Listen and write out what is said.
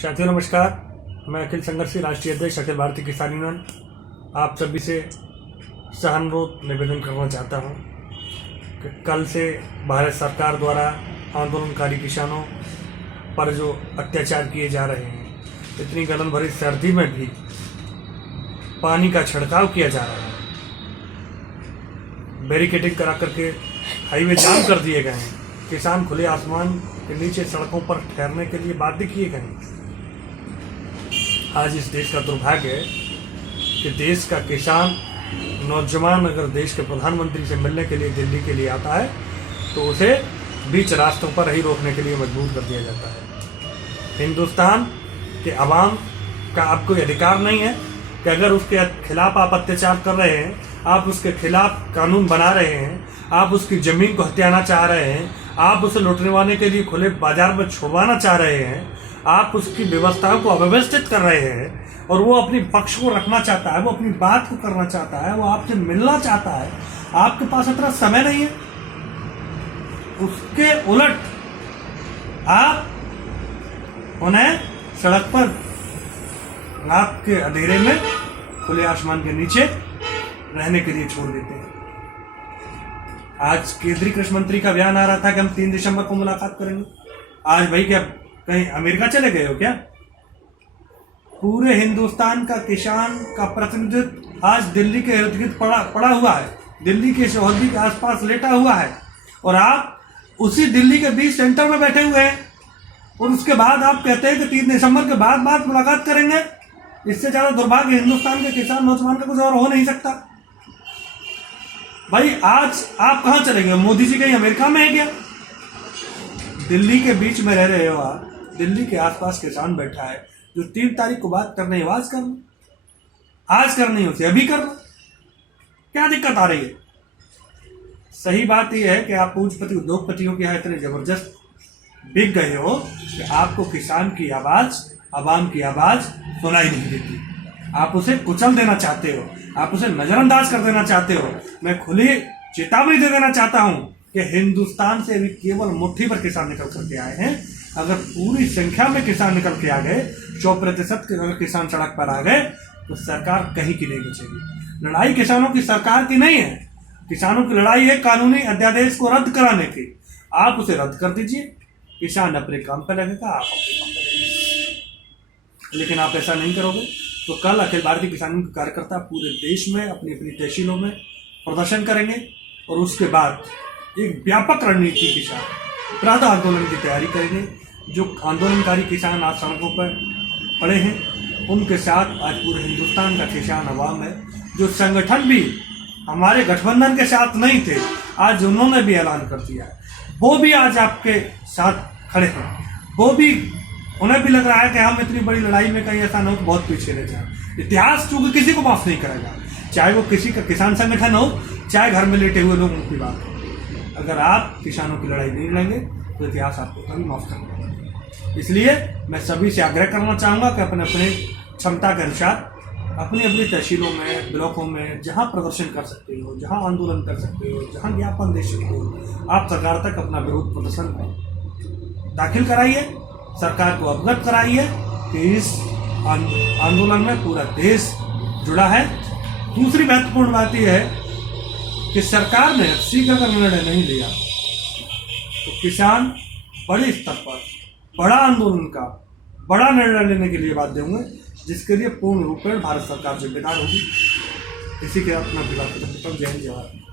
साथियों नमस्कार। मैं अखिल संघर्षी राष्ट्रीय अध्यक्ष अखिल भारतीय किसान यूनियन आप सभी से सहानुभूति निवेदन करना चाहता हूं कि कल से भारत सरकार द्वारा आंदोलनकारी किसानों पर जो अत्याचार किए जा रहे हैं, इतनी गलन भरी सर्दी में भी पानी का छिड़काव किया जा रहा है, बैरिकेडिंग करा करके हाईवे जाम कर दिए गए हैं, किसान खुले आसमान के नीचे सड़कों पर ठहरने के लिए बाध्य किए गए हैं। आज इस देश का दुर्भाग्य है कि देश का किसान नौजवान अगर देश के प्रधानमंत्री से मिलने के लिए दिल्ली के लिए आता है तो उसे बीच रास्तों पर ही रोकने के लिए मजबूर कर दिया जाता है। हिंदुस्तान के अवाम का अब कोई अधिकार नहीं है कि अगर उसके खिलाफ आप अत्याचार कर रहे हैं, आप उसके खिलाफ कानून बना रहे हैं, आप उसकी जमीन को हथियाना चाह रहे हैं, आप उसे लुटने के लिए खुले बाजार में छुड़वाना चाह रहे हैं, आप उसकी व्यवस्थाओं को अव्यवस्थित कर रहे हैं और वो अपनी पक्ष को रखना चाहता है, वो अपनी बात को करना चाहता है, वो आपसे मिलना चाहता है, आपके पास इतना समय नहीं है। उसके उलट आप उन्हें सड़क पर रात के अंधेरे में खुले आसमान के नीचे रहने के लिए छोड़ देते हैं। आज केंद्रीय कृषि मंत्री का बयान आ रहा था कि हम 3 दिसंबर को मुलाकात करेंगे। आज भाई क्या कहीं अमेरिका चले गए हो क्या? पूरे हिंदुस्तान का किसान का प्रतिनिधित्व आज दिल्ली के इर्द गिर्द पड़ा हुआ है, दिल्ली के चौहद्दी के आसपास लेटा हुआ है और आप उसी दिल्ली के बीच सेंटर में बैठे हुए हैं और उसके बाद आप कहते हैं कि 3 दिसंबर के बाद मुलाकात करेंगे। इससे ज्यादा दुर्भाग्य हिंदुस्तान के किसान नौजवान का कुछ और हो नहीं सकता। भाई आज आप कहां चले गए? मोदी जी कहीं अमेरिका में है क्या? दिल्ली के बीच में रह रहे हो आप, दिल्ली के आसपास किसान बैठा है जो 3 तारीख को बात करने है, आज कर लो, आज करनी है उसे अभी कर लो, क्या दिक्कत आ रही है? सही बात यह है कि आप पूंजीपति उद्योगपतियों के यहाँ इतने जबरदस्त बिक गए हो कि आपको किसान की आवाज, आवाम की आवाज सुनाई नहीं देती। आप उसे कुचल देना चाहते हो, आप उसे नजरअंदाज कर देना चाहते हो। मैं खुली चेतावनी दे देना चाहता हूं कि हिंदुस्तान से अभी केवल मुट्ठी भर किसान निकल करके आए हैं। अगर पूरी संख्या में किसान निकल के आ गए, 100% के अगर किसान सड़क पर आ गए तो सरकार कहीं की नहीं बचेगी। लड़ाई किसानों की सरकार की नहीं है, किसानों की लड़ाई है कानूनी अध्यादेश को रद्द कराने की। आप उसे रद्द कर दीजिए, किसान अपने काम पर लगेगा, आप अपने काम पर लगेंगे। लेकिन आप ऐसा नहीं करोगे तो कल अखिल भारतीय किसान यूनियन के कार्यकर्ता पूरे देश में अपनी अपनी तहसीलों में प्रदर्शन करेंगे और उसके बाद एक व्यापक रणनीति के साथ बृहद आंदोलन की तैयारी करेंगे। जो आंदोलनकारी किसान आज सड़कों पर पड़े हैं उनके साथ आज पूरे हिंदुस्तान का किसान अवाम है। जो संगठन भी हमारे गठबंधन के साथ नहीं थे, आज उन्होंने भी ऐलान कर दिया है, वो भी आज आपके साथ खड़े हैं। वो भी, उन्हें भी लग रहा है कि हम इतनी बड़ी लड़ाई में कहीं ऐसा न हो तो बहुत पीछे रह जाए। इतिहास चूंकि किसी को माफ नहीं करेगा, चाहे वो किसी का किसान संगठन हो, चाहे घर में लेटे हुए लोगों की बात हो। अगर आप किसानों की लड़ाई नहीं लड़ेंगे तो इतिहास आपको कभी माफ कर देगा। इसलिए मैं सभी से आग्रह करना चाहूँगा कि अपने अपने क्षमता के अनुसार अपनी अपनी तहसीलों में, ब्लॉकों में जहाँ प्रदर्शन कर सकते हो, जहाँ आंदोलन कर सकते हो, जहाँ ज्ञापन दे सकते हो, आप सरकार तक अपना विरोध प्रदर्शन दाखिल कराइए, सरकार को अवगत कराइए कि इस आंदोलन में पूरा देश जुड़ा है। दूसरी महत्वपूर्ण बात यह है कि सरकार ने शीघ्र अगर निर्णय नहीं लिया तो किसान बड़े स्तर पर बड़ा आंदोलन का बड़ा निर्णय लेने के लिए बाध्य होंगे, जिसके लिए पूर्ण रूप में भारत सरकार जिम्मेदार होगी। इसी के अपना जय हिंद, जय भारत।